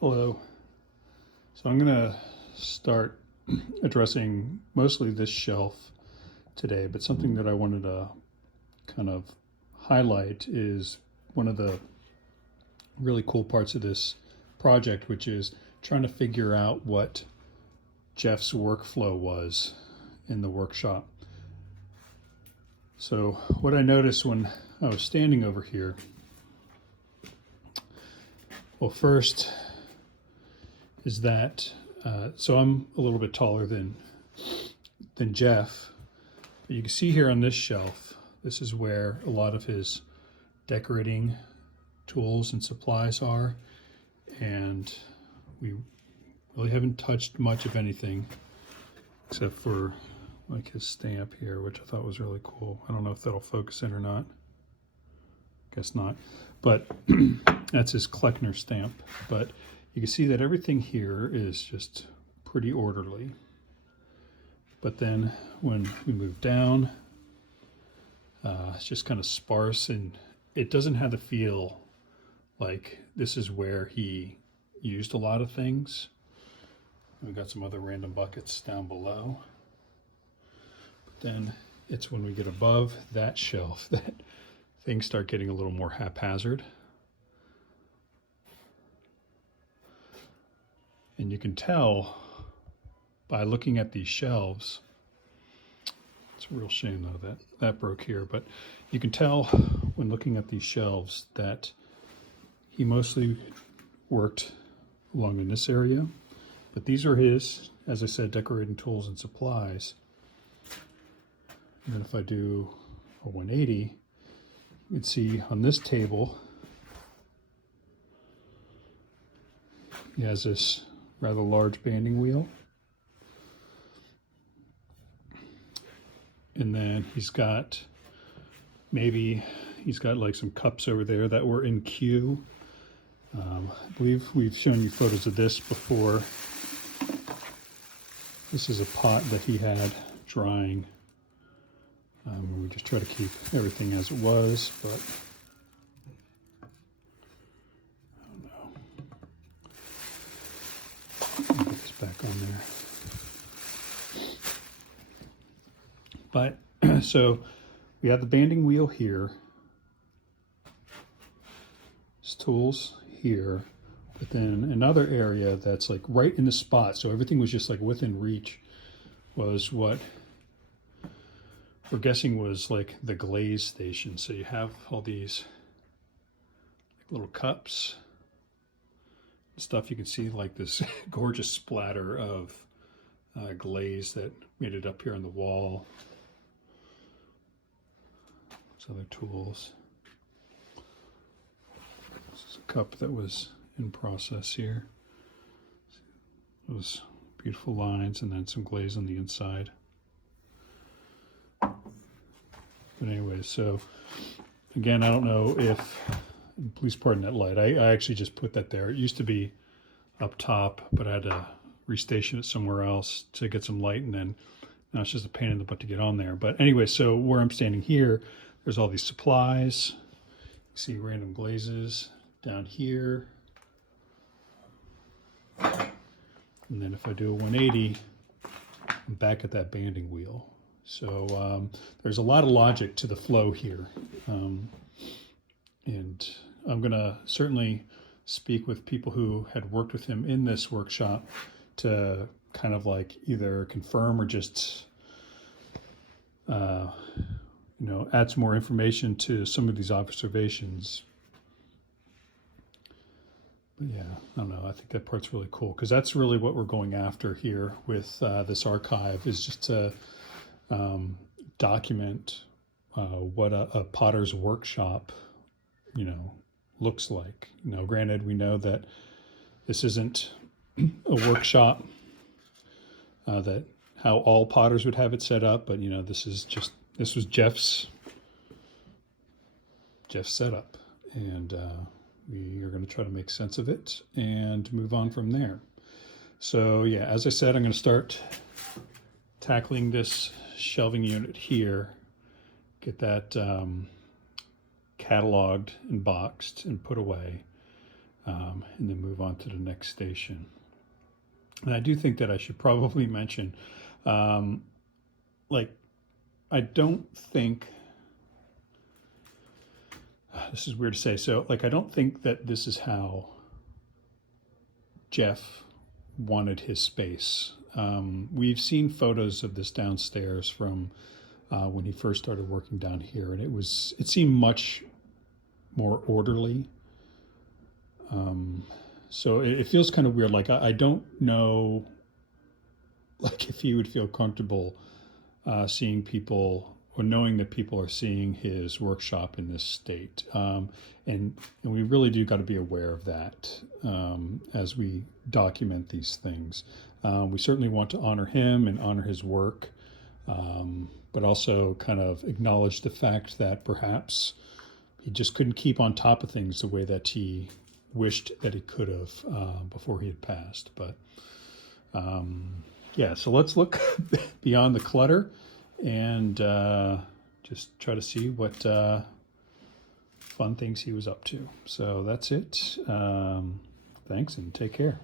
Hello. So I'm going to start addressing mostly this shelf today, but something that I wanted to kind of highlight is one of the really cool parts of this project, which is trying to figure out what Jeff's workflow was in the workshop. So what I noticed when I was standing over here, well, first is that so I'm a little bit taller than Jeff. But you can see here on this shelf, this is where a lot of his decorating tools and supplies are, and we really haven't touched much of anything except for like his stamp here, which I thought was really cool. I don't know if that'll focus in or not. Guess not. But that's his Kleckner stamp. But you can see that everything here is just pretty orderly. But then when we move down, it's just kind of sparse, and it doesn't have the feel like this is where he used a lot of things. We've got some other random buckets down below. But then it's when we get above that shelf that things start getting a little more haphazard. And you can tell by looking at these shelves, it's a real shame though that that broke here, but you can tell when looking at these shelves that he mostly worked along in this area. But these are his, as I said, decorating tools and supplies. And then if I do a 180, you can see on this table, he has this rather large banding wheel. And then he's got like some cups over there that were in queue. I believe we've shown you photos of this before. This is a pot that he had drying. We just try to keep everything as it was, but I don't know. Put this back on there. But so we have the banding wheel here, his tools here, but then another area that's like right in the spot, so everything was just like within reach, was what we're guessing was like the glaze station. So you have all these little cups, stuff. You can see like this gorgeous splatter of glaze that made it up here on the wall. There's other tools. This is a cup that was in process here. Those beautiful lines, and then some glaze on the inside. But anyway, so again, I don't know if, please pardon that light, I actually just put that there. It used to be up top, but I had to restation it somewhere else to get some light, and then now it's just a pain in the butt to get on there. But anyway, so where I'm standing here, there's all these supplies. You see random glazes down here. And then if I do a 180, I'm back at that banding wheel. So there's a lot of logic to the flow here. And I'm gonna certainly speak with people who had worked with him in this workshop to kind of like either confirm or just, add some more information to some of these observations. But yeah, I don't know, I think that part's really cool, because that's really what we're going after here with this archive, is just to document what a potter's workshop, looks like. Granted, we know that this isn't a workshop that how all potters would have it set up, but this was Jeff's setup, and we are going to try to make sense of it and move on from there. So yeah, as I said, I'm going to start tackling this shelving unit here, get that cataloged and boxed and put away. and then move on to the next station. And I do think that I should probably mention, like, I don't think, this is weird to say, so like I don't think that this is how Jeff wanted his space. We've seen photos of this downstairs from when he first started working down here, and it seemed much more orderly. So it feels kind of weird. Like I don't know, like if he would feel comfortable seeing people or knowing that people are seeing his workshop in this state. And we really do got to be aware of that as we document these things. We certainly want to honor him and honor his work, but also kind of acknowledge the fact that perhaps he just couldn't keep on top of things the way that he wished that he could have before he had passed. But yeah, so let's look beyond the clutter and just try to see what fun things he was up to. So that's it. Thanks and take care.